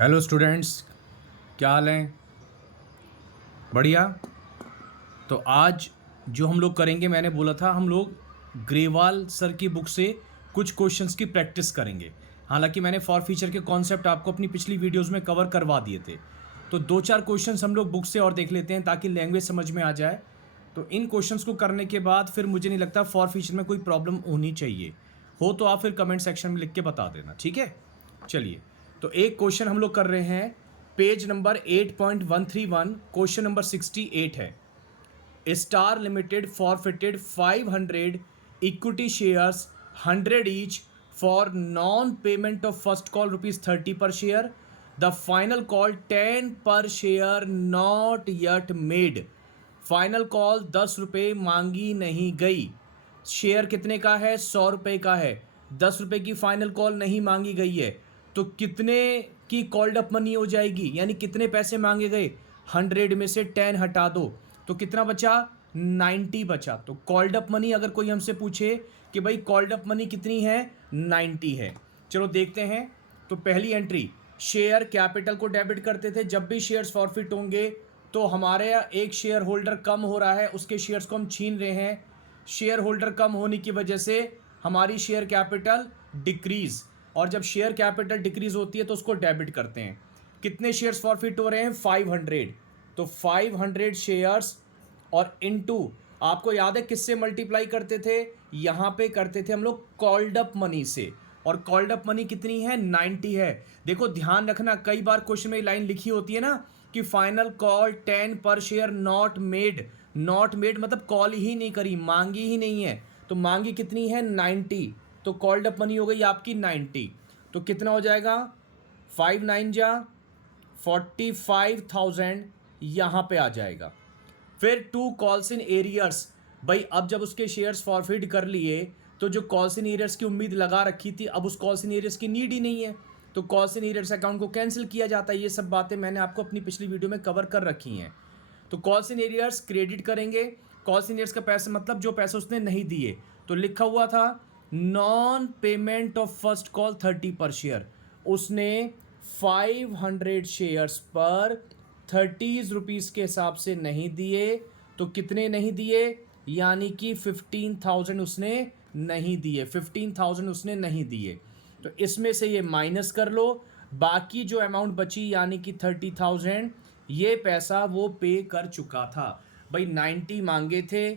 Hello students, क्या हाल है? बढ़िया। तो आज जो हम लोग करेंगे, मैंने बोला था हम लोग ग्रेवाल सर की बुक से कुछ क्वेश्चंस की प्रैक्टिस करेंगे। हालांकि मैंने फॉर फ्यूचर के कॉन्सेप्ट आपको अपनी पिछली वीडियोस में कवर करवा दिए थे। तो दो चार क्वेश्चंस हम लोग बुक से और देख लेते हैं ताकि लैंग्वेज समझ में आ जाए। तो इन क्वेश्चंस को करने के बाद फिर मुझे नहीं लगता फॉर फ्यूचर में कोई प्रॉब्लम होनी चाहिए। हो तो आप फिर कमेंट सेक्शन में लिख के बता देना, ठीक है? चलिए, तो एक क्वेश्चन हम लोग कर रहे हैं। पेज नंबर 8.131, क्वेश्चन नंबर 68 है। Star limited forfeited 500 equity shares 100 each for non-payment of first call ₹30 per share. The final call 10 per share not yet made. Final call 10 रुपये मांगी नहीं गई। शेयर कितने का है? 100 रुपये का है। 10 रुपये की फाइनल कॉल नहीं मांगी गई है, तो कितने की कॉल्ड अप मनी हो जाएगी? यानी कितने पैसे मांगे गए? 100 में से 10 हटा दो तो कितना बचा? 90 बचा। तो कॉल्ड अप मनी अगर कोई हमसे पूछे कि भाई कॉल्ड अप मनी कितनी है, 90 है। चलो देखते हैं। तो पहली एंट्री, शेयर कैपिटल को डेबिट करते थे। जब भी शेयर्स फॉरफिट होंगे तो हमारे एक शेयर होल्डर कम हो रहा है, उसके शेयर्स को हम छीन रहे हैं। शेयर होल्डर कम होने की वजह से हमारी शेयर कैपिटल डिक्रीज, और जब शेयर कैपिटल डिक्रीज होती है तो उसको डेबिट करते हैं। कितने शेयर्स फॉरफिट हो रहे हैं? 500। तो 500 शेयर्स और इनटू, आपको याद है किससे मल्टीप्लाई करते थे? यहाँ पे करते थे हम लोग कॉल्ड अप मनी से। और कॉल्ड अप मनी कितनी है? 90 है। देखो ध्यान रखना, कई बार क्वेश्चन में लाइन लिखी होती है ना कि final call 10 per share not made. Not made मतलब कॉल ही नहीं करी, मांगी ही नहीं है। तो मांगी कितनी है? 90। तो कॉल्ड अप मनी हो गई आपकी 90। तो कितना हो जाएगा? 5 9 जा 45,000 यहाँ पे आ जाएगा। फिर 2 कॉल्स इन एरियर्स। भाई अब जब उसके शेयर्स फॉरफिट कर लिए तो जो कॉल्स इन एरियर्स की उम्मीद लगा रखी थी, अब उस कॉल्स इन एरियर्स की नीड ही नहीं है, तो कॉल्स इन एरियर्स अकाउंट को कैंसिल किया जाता है। ये सब बातें मैंने आपको अपनी पिछली वीडियो में कवर कर रखी हैं। तो कॉल्स इन एरियर्स क्रेडिट करेंगे। कॉल्स इन एरियर्स का पैसा मतलब जो पैसे उसने नहीं दिए, तो लिखा हुआ था non payment of first call 30 पर शेयर। उसने 500 शेयर्स पर 30 रुपीज़ के हिसाब से नहीं दिए। तो कितने नहीं दिए? यानी कि 15,000 उसने नहीं दिए। 15,000 उसने नहीं दिए। तो इसमें से ये माइनस कर लो, बाकी जो अमाउंट बची यानी कि 30,000, ये पैसा वो पे कर चुका था। भाई 90 मांगे थे,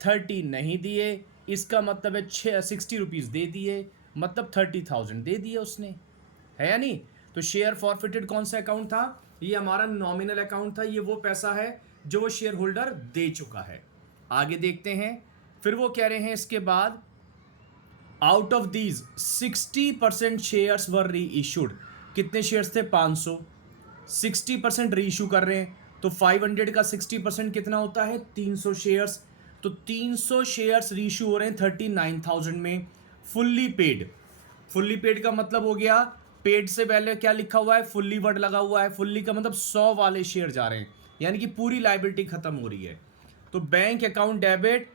30 नहीं दिए, इसका मतलब है 60 रुपीज़ दे दिए, मतलब 30,000 दे दिए उसने, है या नहीं? तो शेयर फॉरफिटेड कौन सा अकाउंट था? ये हमारा नॉमिनल अकाउंट था। ये वो पैसा है जो वो शेयर होल्डर दे चुका है। आगे देखते हैं। फिर वो कह रहे हैं इसके बाद, आउट ऑफ दीज 60% शेयर्स वर री इशूड। कितने शेयर्स थे? 500। 60% री इशू कर रहे हैं, तो 500 का 60% कितना होता है? 300 शेयर्स। तो 300 शेयर्स री इशू हो रहे हैं 39,000 में। Fully paid. फुल्ली पेड का मतलब हो गया, पेड से पहले क्या लिखा हुआ है? फुल्ली वर्ड लगा हुआ है। फुल्ली का मतलब 100 वाले शेयर जा रहे हैं, यानी कि पूरी लायबिलिटी खत्म हो रही है। तो बैंक अकाउंट डेबिट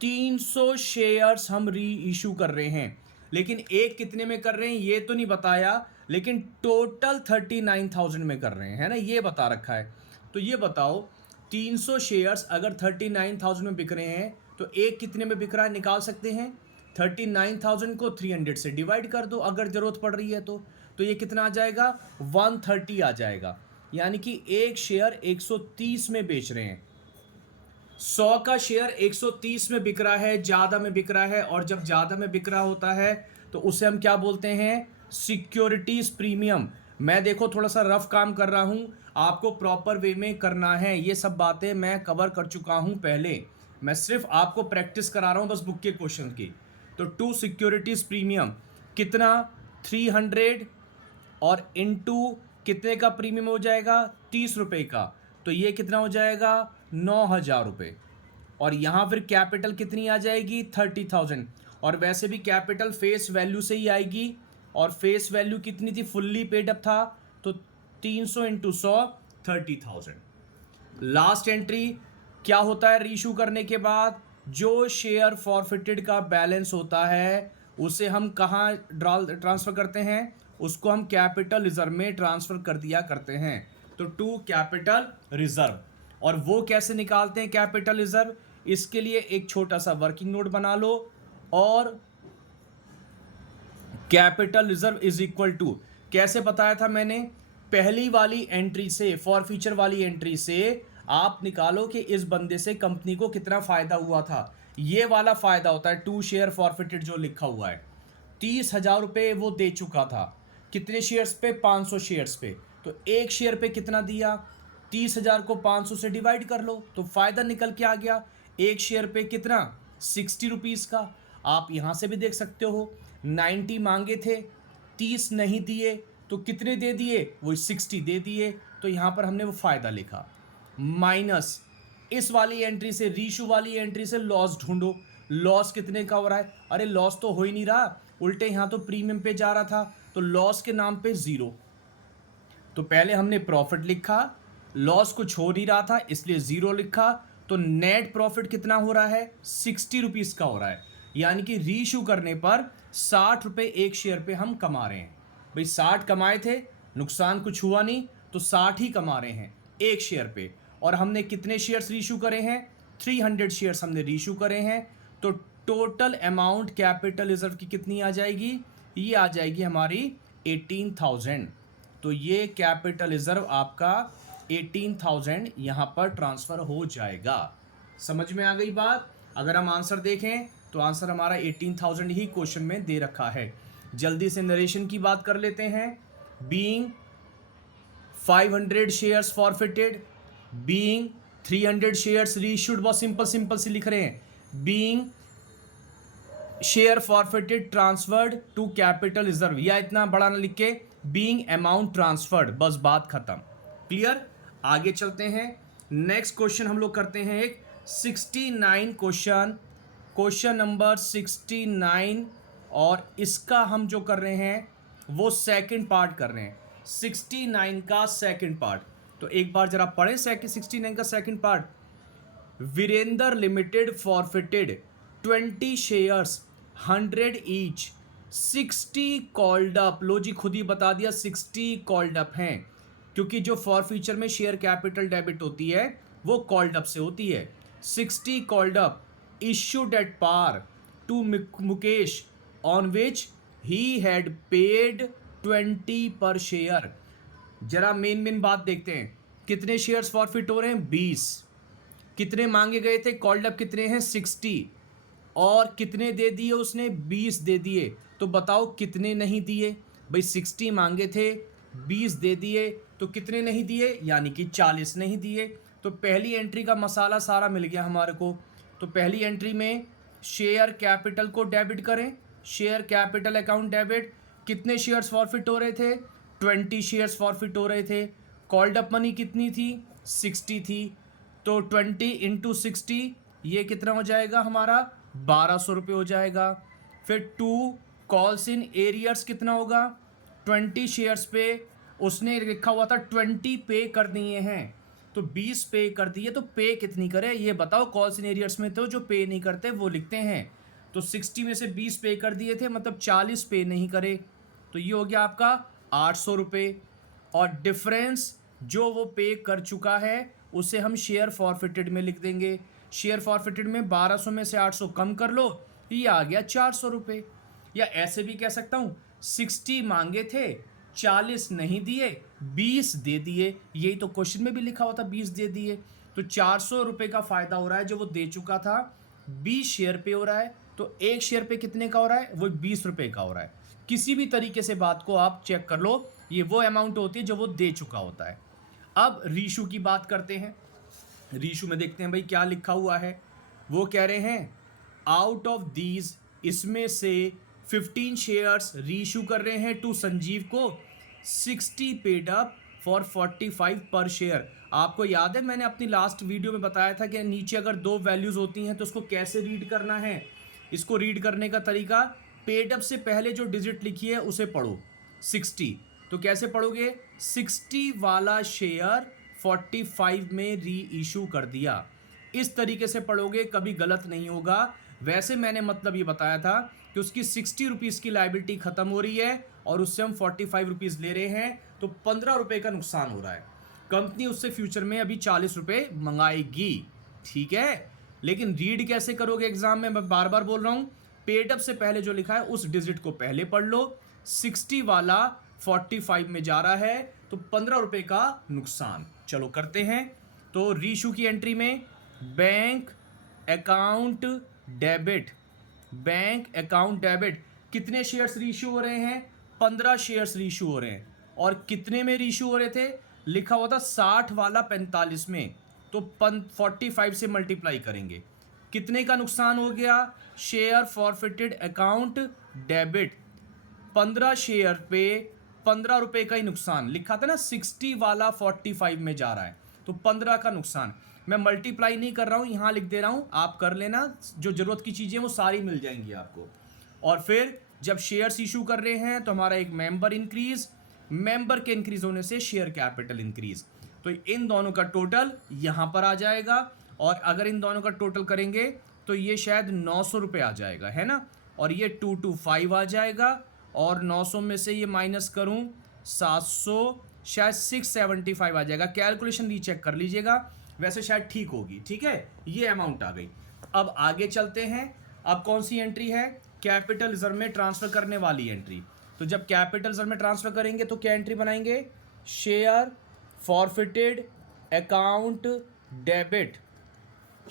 300 शेयर्स हम री इशू कर रहे हैं, लेकिन एक कितने में कर रहे हैं ये तो नहीं बताया, लेकिन टोटल 39,000 में कर रहे हैं, है ना? ये बता रखा है। तो ये बताओ 300 शेयर्स अगर 39,000 में बिक रहे हैं तो एक कितने में बिक रहा है? निकाल सकते हैं। 39,000 को 300 से डिवाइड कर दो अगर ज़रूरत पड़ रही है तो ये कितना आ जाएगा? 130 आ जाएगा। यानी कि एक शेयर 130 में बेच रहे हैं। 100 का शेयर 130 में बिक रहा है, ज़्यादा में बिक रहा है। और जब ज़्यादा में बिक रहा होता है तो उसे हम क्या बोलते हैं? Securities premium. मैं देखो थोड़ा सा रफ काम कर रहा हूं, आपको प्रॉपर वे में करना है। ये सब बातें मैं कवर कर चुका हूं पहले, मैं सिर्फ आपको प्रैक्टिस करा रहा हूं बस बुक के क्वेश्चन की। तो 2 सिक्योरिटीज प्रीमियम कितना? 300 और इनटू कितने का प्रीमियम हो जाएगा? 30 रुपये का। तो ये कितना हो जाएगा? 9,000 रुपये। और यहाँ फिर कैपिटल कितनी आ जाएगी? 30,000। और वैसे भी कैपिटल फेस वैल्यू से ही आएगी, और फेस वैल्यू कितनी थी? फुल्ली पेड अप था, तो 300 इंटू 100 30,000। लास्ट एंट्री क्या होता है रीइशू करने के बाद? जो शेयर फॉरफिटेड का बैलेंस होता है उसे हम कहाँ ट्रांसफर करते हैं? उसको हम कैपिटल रिजर्व में ट्रांसफर कर दिया करते हैं। तो टू कैपिटल रिजर्व, और वो कैसे निकालते हैं कैपिटल रिजर्व, इसके लिए एक छोटा सा वर्किंग नोट बना लो। और capital reserve is equal to, कैसे बताया था मैंने, पहली वाली एंट्री से, फॉर फ्यूचर वाली एंट्री से आप निकालो कि इस बंदे से कंपनी को कितना फायदा हुआ था। ये वाला फायदा होता है टू शेयर फॉरफिटेड जो लिखा हुआ है। 30,000 रुपये वो दे चुका था, कितने शेयर्स पे, 500 शेयर्स पे। तो एक शेयर पे कितना दिया, 30,000 को 500 से डिवाइड कर लो तो फायदा निकल के आ गया। एक शेयर पे कितना, 60 रुपीज़ का। आप यहाँ से भी देख सकते हो, 90 मांगे थे, 30 नहीं दिए, तो कितने दे दिए, वो 60 दे दिए। तो यहाँ पर हमने वो फ़ायदा लिखा। माइनस इस वाली एंट्री से, रीशू वाली एंट्री से लॉस ढूंढो। लॉस कितने का हो रहा है, अरे लॉस तो हो ही नहीं रहा, उल्टे यहाँ तो प्रीमियम पे जा रहा था, तो लॉस के नाम पे 0। तो पहले हमने प्रॉफिट लिखा, लॉस कुछ हो नहीं रहा था इसलिए 0 लिखा। तो नेट प्रॉफिट कितना हो रहा है, 60 रुपीज़ का हो रहा है। यानी कि रीशू करने पर 60 रुपये एक शेयर पे हम कमा रहे हैं। भाई 60 कमाए थे, नुकसान कुछ हुआ नहीं, तो 60 ही कमा रहे हैं एक शेयर पे। और हमने कितने शेयर्स रीशू करे हैं, 300 शेयर्स हमने रीशू करे हैं। तो टोटल अमाउंट कैपिटल रिजर्व की कितनी आ जाएगी, ये आ जाएगी हमारी 18,000। तो ये कैपिटल रिजर्व आपका 18,000 यहाँ पर ट्रांसफ़र हो जाएगा। समझ में आ गई बात। अगर हम आंसर देखें तो आंसर हमारा 18,000 ही क्वेश्चन में दे रखा है। जल्दी से नरेशन की बात कर लेते हैं। Being 500 shares forfeited, being 300 shares reissued, बहुत सिंपल सिंपल से लिख रहे हैं। Being share forfeited transferred to capital reserve, या इतना बड़ा ना लिख के, बीइंग अमाउंट ट्रांसफर्ड, बस बात खत्म। क्लियर। आगे चलते हैं। नेक्स्ट क्वेश्चन हम लोग करते हैं एक 69 क्वेश्चन नंबर 69, और इसका हम जो कर रहे हैं वो सेकंड पार्ट कर रहे हैं, 69 का सेकंड पार्ट। तो एक बार जरा पढ़ें 69 का second part. Virendra limited forfeited 20 shares 100 each, 60 called up. लो जी, खुद ही बता दिया 60 कॉल्ड अप हैं, क्योंकि जो फॉर फ्यूचर में शेयर कैपिटल डेबिट होती है वो कॉल्ड अप से होती है। 60 called up issued at par to Mukesh on which he had paid 20 per share. जरा मेन बात देखते हैं, कितने शेयर्स फॉरफिट हो रहे हैं, 20। कितने मांगे गए थे, कॉल्ड अप कितने हैं, 60, और कितने दे दिए उसने, 20 दे दिए। तो बताओ कितने नहीं दिए, भाई 60 मांगे थे, 20 दे दिए, तो कितने नहीं दिए, यानी कि 40 नहीं दिए। तो पहली एंट्री का मसाला सारा मिल गया हमारे को। तो पहली एंट्री में शेयर कैपिटल को डेबिट करें, शेयर कैपिटल अकाउंट डेबिट। कितने शेयर्स फॉरफिट हो रहे थे, 20 शेयर्स फॉरफिट हो रहे थे। कॉल्ड अप मनी कितनी थी, 60 थी। तो 20 इंटू 60, ये कितना हो जाएगा हमारा, 1200 रुपये हो जाएगा। फिर 2 कॉल्स इन एरियर्स कितना होगा, 20 शेयर्स पे उसने लिखा हुआ था 20 पे कर दिए हैं, तो 20 पे कर दिए, तो पे कितनी करे ये बताओ। कॉल्स इन एरियर्स में तो जो पे नहीं करते वो लिखते हैं। तो 60 में से 20 पे कर दिए थे, मतलब 40 पे नहीं करे, तो ये हो गया आपका 800 रुपये। और डिफरेंस जो वो पे कर चुका है उसे हम शेयर फॉरफिटेड में लिख देंगे। शेयर फॉरफिटेड में 1200 में से 800 कम कर लो, ये आ गया 400 रुपये। या ऐसे भी कह सकता हूँ, 60 मांगे थे, 40 नहीं दिए, 20 दे दिए, यही तो क्वेश्चन में भी लिखा हुआ था, 20 दे दिए। तो 400 रुपये का फ़ायदा हो रहा है जो वो दे चुका था, 20 शेयर पे हो रहा है। तो एक शेयर पे कितने का हो रहा है, वो 20 रुपये का हो रहा है। किसी भी तरीके से बात को आप चेक कर लो, ये वो अमाउंट होती है जो वो दे चुका होता है। अब रीशू की बात करते हैं। रीशू में देखते हैं भाई क्या लिखा हुआ है। वो कह रहे हैं आउट ऑफ दीज, इसमें से 15 शेयर्स रीशू कर रहे हैं टू संजीव को, 60 पेड अप फॉर 45 पर शेयर। आपको याद है मैंने अपनी लास्ट वीडियो में बताया था कि नीचे अगर 2 वैल्यूज़ होती हैं तो उसको कैसे रीड करना है। इसको रीड करने का तरीका, पेड अप से पहले जो डिजिट लिखी है उसे पढ़ो, 60। तो कैसे पढ़ोगे, 60 वाला शेयर 45 में री इशू कर दिया, इस तरीके से पढ़ोगे, कभी गलत नहीं होगा। वैसे मैंने मतलब ये बताया था कि उसकी 60 रुपीज़ की लायबिलिटी ख़त्म हो रही है और उससे हम 45 रुपीज़ ले रहे हैं, तो 15 रुपये का नुकसान हो रहा है। कंपनी उससे फ्यूचर में अभी 40 रुपये मंगाएगी, ठीक है। लेकिन रीड कैसे करोगे एग्जाम में, मैं बार बार बोल रहा हूँ, पेड अप से पहले जो लिखा है उस डिजिट को पहले पढ़ लो। 60 वाला 45 में जा रहा है, तो 15 रुपये का नुकसान। चलो करते हैं। तो रीशू की एंट्री में bank account debit, bank account debit, कितने शेयर्स रीशू हो रहे हैं? 15 शेयर्स रीशू हो रहे हैं। और कितने में रीशू हो रहे थे? लिखा हुआ था 60 वाला 45 में, तो 45 से मल्टीप्लाई करेंगे। कितने का नुकसान हो गया? Share forfeited account debit, 15 share पे 15 रुपये का ही नुकसान। लिखा था ना 60 वाला 45 में जा रहा है, तो 15 का नुकसान। मैं मल्टीप्लाई नहीं कर रहा हूँ, यहाँ लिख दे रहा हूँ, आप कर लेना। जो ज़रूरत की चीज़ें वो सारी मिल जाएंगी आपको। और फिर जब शेयर्स इशू कर रहे हैं तो हमारा एक मेंबर इंक्रीज, मेंबर के इंक्रीज होने से शेयर कैपिटल इंक्रीज, तो इन दोनों का टोटल यहाँ पर आ जाएगा। और अगर इन दोनों का टोटल करेंगे तो ये शायद 900 रुपये आ जाएगा, है ना। और ये 225 आ जाएगा, और 900 में से ये माइनस करूँ 700, शायद 675 आ जाएगा। कैलकुलेशन रीचेक कर लीजिएगा, वैसे शायद ठीक होगी, ठीक है। ये अमाउंट आ गई। अब आगे चलते हैं। अब कौन सी एंट्री है? कैपिटल रिजर्व में ट्रांसफ़र करने वाली एंट्री। तो जब कैपिटल रिजर्व में ट्रांसफ़र करेंगे तो क्या एंट्री बनाएंगे? Share forfeited account debit,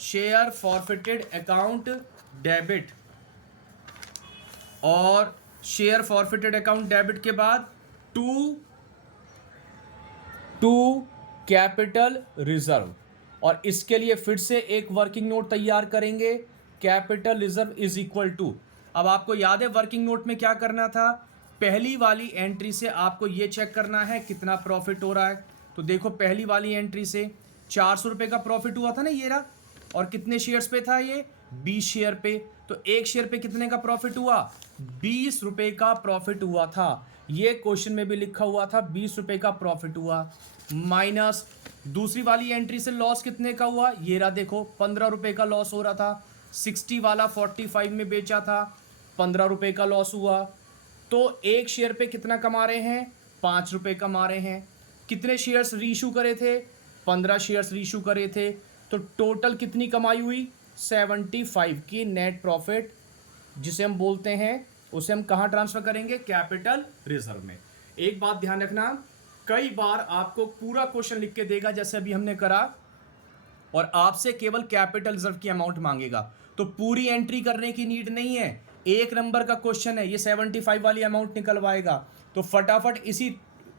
share forfeited account debit. और शेयर फॉरफिटेड अकाउंट डेबिट के बाद टू कैपिटल रिजर्व। और इसके लिए फिर से एक वर्किंग नोट तैयार करेंगे। Capital reserve is equal to, अब आपको याद है वर्किंग नोट में क्या करना था? पहली वाली एंट्री से आपको ये चेक करना है कितना प्रॉफिट हो रहा है। तो देखो पहली वाली एंट्री से 400 रुपये का प्रॉफिट हुआ था ना, ये रहा। और कितने शेयर्स पे था ये? 20 शेयर पे। तो एक शेयर पे कितने का प्रॉफिट हुआ? 20 रुपये का प्रॉफिट हुआ था। ये क्वेश्चन में भी लिखा हुआ था 20 रुपये का प्रॉफिट हुआ। माइनस दूसरी वाली एंट्री से लॉस कितने का हुआ? ये रहा, देखो 15 रुपये का लॉस हो रहा था। 60 वाला 45 में बेचा था, 15 रुपये का लॉस हुआ। तो एक शेयर पे कितना कमा रहे हैं? 5 रुपये कमा रहे हैं। कितने शेयर्स रीइशू करे थे? 15 शेयर्स रीइशू करे थे। तो टोटल कितनी कमाई हुई? 75 की नेट प्रॉफिट, जिसे हम बोलते हैं, उसे हम कहाँ ट्रांसफ़र करेंगे? कैपिटल रिजर्व में। एक बात ध्यान रखना, कई बार आपको पूरा क्वेश्चन लिख के देगा जैसे अभी हमने करा, और आपसे केवल कैपिटल रिजर्व की अमाउंट मांगेगा, तो पूरी एंट्री करने की नीड नहीं है। एक नंबर का क्वेश्चन है, ये 75 वाली अमाउंट निकलवाएगा, तो फटाफट इसी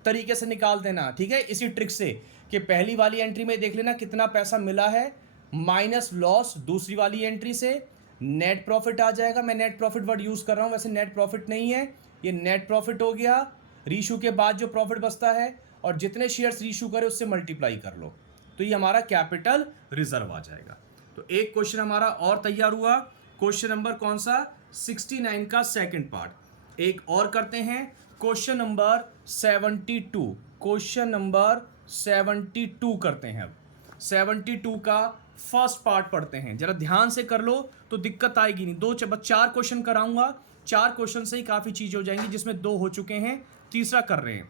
तरीके से निकाल देना, ठीक है, इसी ट्रिक से कि पहली वाली एंट्री में देख लेना कितना पैसा मिला है, माइनस लॉस दूसरी वाली एंट्री से, नेट प्रॉफिट आ जाएगा। मैं नेट प्रॉफिट वर्ड यूज़ कर रहा हूँ, वैसे नेट प्रॉफिट नहीं है, ये नेट प्रॉफिट हो गया। रीशू के बाद जो प्रॉफिट बचता है, और जितने शेयर्स रीशू करे उससे मल्टीप्लाई कर लो, तो ये हमारा कैपिटल रिजर्व आ जाएगा। तो एक क्वेश्चन हमारा और तैयार हुआ। क्वेश्चन नंबर कौन सा? 69 का सेकंड पार्ट। एक और करते हैं, क्वेश्चन नंबर 72। क्वेश्चन नंबर 72 करते हैं। अब 72 का फर्स्ट पार्ट पढ़ते हैं। जरा ध्यान से कर लो तो दिक्कत आएगी नहीं। 4 क्वेश्चन कराऊंगा, 4 क्वेश्चन से ही काफ़ी चीज़ हो जाएंगी, जिसमें 2 हो चुके हैं, तीसरा कर रहे हैं।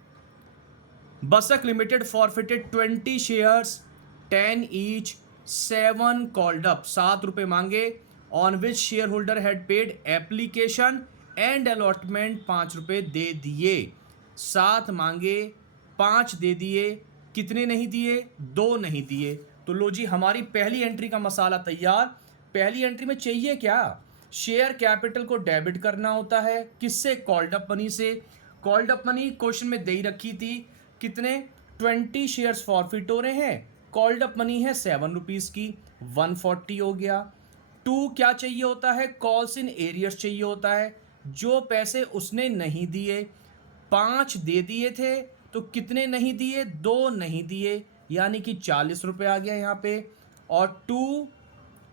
Basak limited forfeited 20 shares 10 each 7 called up, 7 रुपये मांगे, on which share holder had paid application and allotment 5 रुपये दे दिए। 7 मांगे, 5 दे दिए, कितने नहीं दिए? 2 नहीं दिए। तो लो जी, हमारी पहली एंट्री का मसाला तैयार। पहली एंट्री में चाहिए क्या? शेयर कैपिटल को डेबिट करना होता है। किससे? कॉल्ड अप मनी से। कॉल्ड अप मनी क्वेश्चन में दे ही रखी थी, कितने? 20 शेयर्स फॉरफिट हो रहे हैं, कॉल्ड अप मनी है 7 रुपीज़ की, 140 हो गया। 2 क्या चाहिए होता है? कॉल्स इन एरियर्स चाहिए होता है, जो पैसे उसने नहीं दिए। 5 दे दिए थे, तो कितने नहीं दिए? 2 नहीं दिए, यानी कि 40 रुपये आ गया यहाँ पे। और 2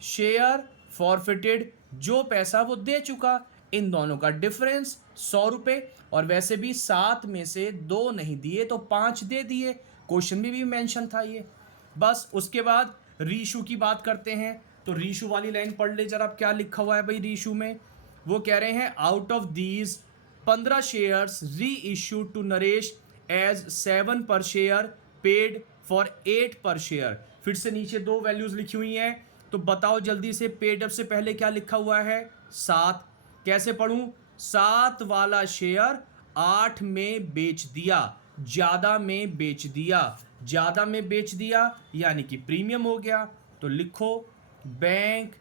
शेयर फॉरफिटेड, जो पैसा वो दे चुका, इन दोनों का डिफरेंस 100 रुपये। और वैसे भी 7 में से 2 नहीं दिए तो 5 दे दिए, क्वेश्चन में भी मेंशन था ये। बस उसके बाद रीशू की बात करते हैं। तो रीशू वाली लाइन पढ़ ले जरा, क्या लिखा हुआ है भाई रीशू में। वो कह रहे हैं आउट ऑफ दीज 15 शेयर्स री इश्यूड टू नरेश एज 7 पर शेयर पेड फॉर 8 पर शेयर। फिर से नीचे दो वैल्यूज लिखी हुई हैं, तो बताओ जल्दी से पेड अप से पहले क्या लिखा हुआ है 7। कैसे पढ़ूं? 7 वाला शेयर 8 में बेच दिया, ज्यादा में बेच दिया, ज्यादा में बेच दिया यानी कि प्रीमियम हो गया। तो लिखो bank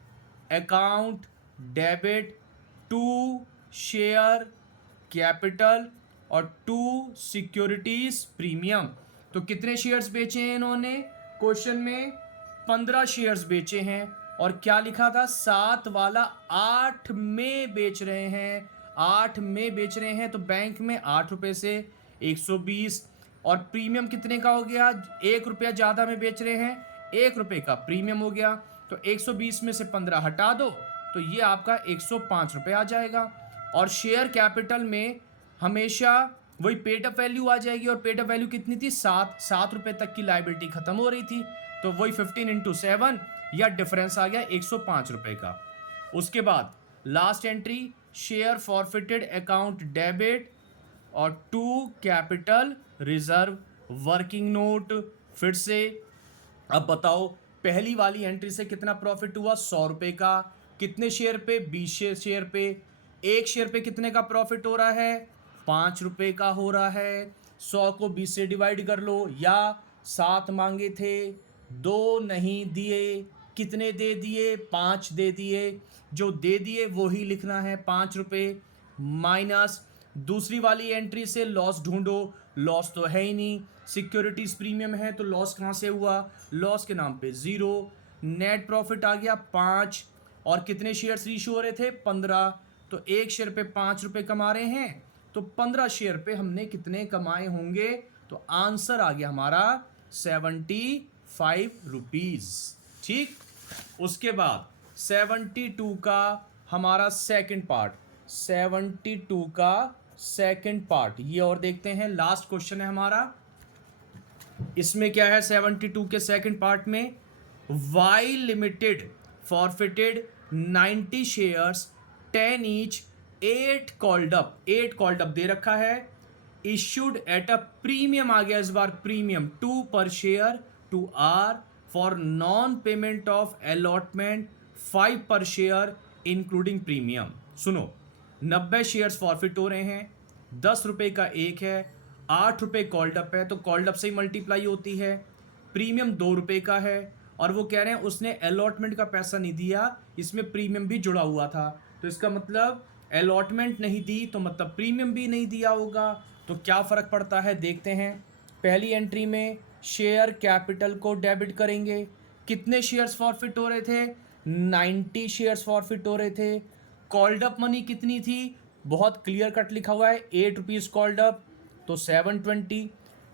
account debit to share capital और टू सिक्योरिटीज प्रीमियम। तो कितने शेयर्स बेचे हैं इन्होंने? क्वेश्चन में 15 शेयर्स बेचे हैं और क्या लिखा था? 7 वाला 8 में बेच रहे हैं, 8 में बेच रहे हैं। तो बैंक में 8 रुपये से 120 और प्रीमियम कितने का हो गया? 1 रुपया ज़्यादा में बेच रहे हैं, 1 रुपये का प्रीमियम हो गया। तो 120 में से 15 हटा दो तो ये आपका 105 रुपये आ जाएगा। और शेयर कैपिटल में हमेशा वही पेड अप वैल्यू आ जाएगी और पेड अप वैल्यू कितनी थी? 7 रुपये तक की लाइबिलिटी खत्म हो रही थी, तो वही 15 × 7 या डिफरेंस आ गया 105 रुपये का। उसके बाद last entry share forfeited account debit और to capital reserve working note. फिर से अब बताओ पहली वाली एंट्री से कितना प्रॉफिट हुआ? 100 रुपये का। कितने शेयर पे? 20 शेयर पे। एक शेयर पे कितने का प्रॉफिट हो रहा है? 5 रुपये का हो रहा है। 100 को 20 से डिवाइड कर लो, या 7 मांगे थे, 2 नहीं दिए, कितने दे दिए? 5 दे दिए। जो दे दिए वो ही लिखना है 5 रुपये माइनस दूसरी वाली एंट्री से लॉस ढूंढो। लॉस तो है ही नहीं, सिक्योरिटीज प्रीमियम है तो लॉस कहाँ से हुआ? लॉस के नाम पे 0। नेट प्रॉफिट आ गया 5 और कितने शेयर्स इशू हो रहे थे? 15। तो एक शेयर पे 5 रुपये कमा रहे हैं, तो 15 शेयर पे हमने कितने कमाए होंगे? तो आंसर आ गया हमारा 75 रुपीज़। ठीक, उसके बाद 72 का हमारा सेकंड पार्ट, 72 का सेकंड पार्ट ये और देखते हैं। लास्ट क्वेश्चन है हमारा, इसमें क्या है? 72 के सेकंड पार्ट में Y limited forfeited 90 shares 10 each 8 called up, 8 called up दे रखा है, इश्यूड एट अ प्रीमियम आ गया इस बार प्रीमियम 2 पर share two R for non payment of allotment 5 पर शेयर इंक्लूडिंग प्रीमियम। सुनो 90 शेयर्स फॉरफिट हो रहे हैं, 10 रुपये का एक है, 8 रुपये कॉल्ड अप है तो कॉल्ड अप से ही मल्टीप्लाई होती है, प्रीमियम 2 रुपये का है और वो कह रहे हैं उसने अलॉटमेंट का पैसा नहीं दिया, इसमें प्रीमियम भी जुड़ा हुआ था। तो इसका मतलब अलॉटमेंट नहीं दी तो मतलब प्रीमियम भी नहीं दिया होगा। तो क्या फ़र्क पड़ता है देखते हैं। पहली एंट्री में शेयर कैपिटल को डेबिट करेंगे। कितने शेयर्स फॉरफिट हो रहे थे? 90 शेयर्स फॉरफिट हो रहे थे। कॉल्ड अप मनी कितनी थी? बहुत क्लियर कट लिखा हुआ है 8 रुपीज़ कॉल्ड अप, तो 720।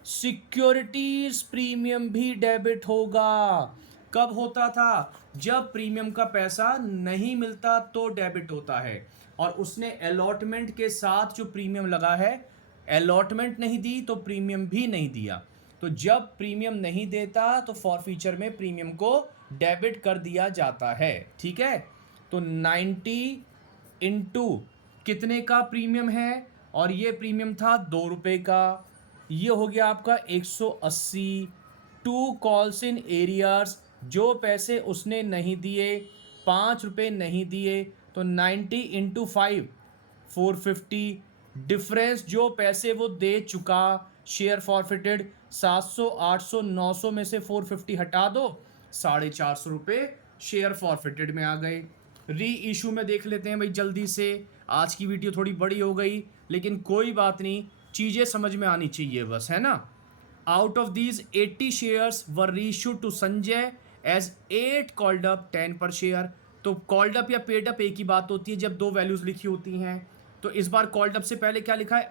सिक्योरिटीज प्रीमियम भी डेबिट होगा। कब होता था? जब प्रीमियम का पैसा नहीं मिलता तो डेबिट होता है, और उसने अलॉटमेंट के साथ जो प्रीमियम लगा है, अलॉटमेंट नहीं दी तो प्रीमियम भी नहीं दिया। तो जब प्रीमियम नहीं देता तो फॉरफीचर में प्रीमियम को डेबिट कर दिया जाता है। ठीक है, तो 90 इंटू कितने का प्रीमियम है? और ये प्रीमियम था 2 रुपये का, ये हो गया आपका 180। 2 कॉल्स इन एरियर्स, जो पैसे उसने नहीं दिए, 5 रुपये नहीं दिए, तो 90 इंटू 5 450। डिफरेंस जो पैसे वो दे चुका, शेयर फॉरफिटेड 700 800 900 में से 450 हटा दो, 450 रुपये शेयर फॉरफिटेड में आ गए। री इशू में देख लेते हैं भाई जल्दी से। आज की वीडियो थोड़ी बड़ी हो गई लेकिन कोई बात नहीं, चीज़ें समझ में आनी चाहिए बस, है ना। Out of these 80 shares were reissued to Sanjay as 8 called up 10 per share. तो कॉल्ड अप या पेड अप एक ही बात होती है जब दो वैल्यूज लिखी होती हैं। तो इस बार कॉल्ड अप से पहले क्या लिखा है?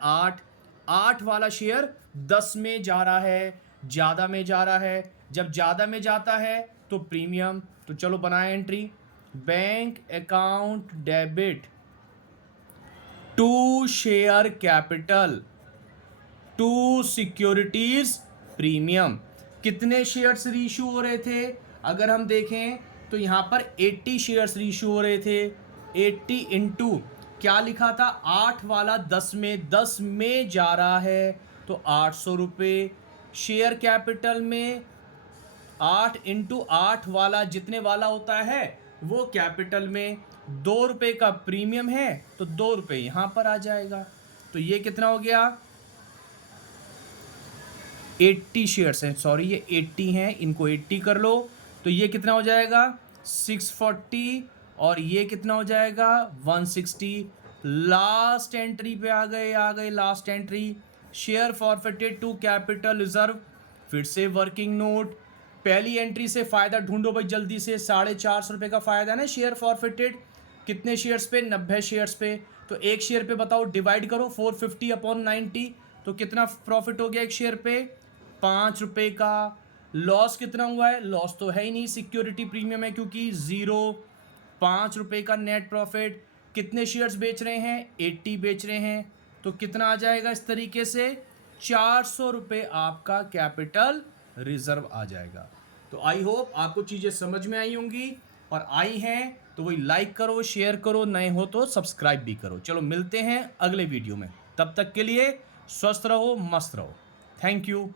8 वाला शेयर 10 में जा रहा है, ज़्यादा में जा रहा है। जब ज़्यादा में जाता है तो प्रीमियम। तो चलो बनाए entry, bank account debit to share capital to securities premium. कितने शेयर्स रीइश्यू हो रहे थे? अगर हम देखें तो यहाँ पर 80 शेयर्स रीइश्यू हो रहे थे। 80 इंटू क्या लिखा था, 8 वाला 10 में जा रहा है तो 800 रुपये। शेयर कैपिटल में 8 इंटू 8 वाला जितने वाला होता है वो कैपिटल में 2 रुपये का प्रीमियम है तो 2 रुपये यहां पर आ जाएगा। तो ये कितना हो गया, 80 शेयर्स हैं, सॉरी ये 80 हैं, इनको 80 कर लो तो ये कितना हो जाएगा 640 और ये कितना हो जाएगा 160। लास्ट एंट्री पे आ गए last entry, share forfeited to capital reserve. फिर से वर्किंग नोट, पहली एंट्री से फ़ायदा ढूंढो भाई जल्दी से, 450 रुपये का फ़ायदा है ना शेयर फॉरफिटेड। कितने शेयर्स पे, 90 शेयर्स पे। तो एक शेयर पे बताओ, डिवाइड करो 450 अपॉन 90 तो कितना प्रॉफिट हो गया एक शेयर पे, 5 रुपये का। लॉस कितना हुआ है, लॉस तो है ही नहीं, सिक्योरिटी प्रीमियम है क्योंकि 0। 5 रुपये का नेट प्रॉफिट। कितने शेयर्स बेच रहे हैं, 80 बेच रहे हैं तो कितना आ जाएगा इस तरीके से 400 रुपये आपका कैपिटल रिजर्व आ जाएगा। तो आई होप आपको चीज़ें समझ में आई होंगी, और आई हैं तो वही लाइक करो, शेयर करो, नए हो तो सब्सक्राइब भी करो। चलो मिलते हैं अगले वीडियो में, तब तक के लिए स्वस्थ रहो, मस्त रहो। Thank you.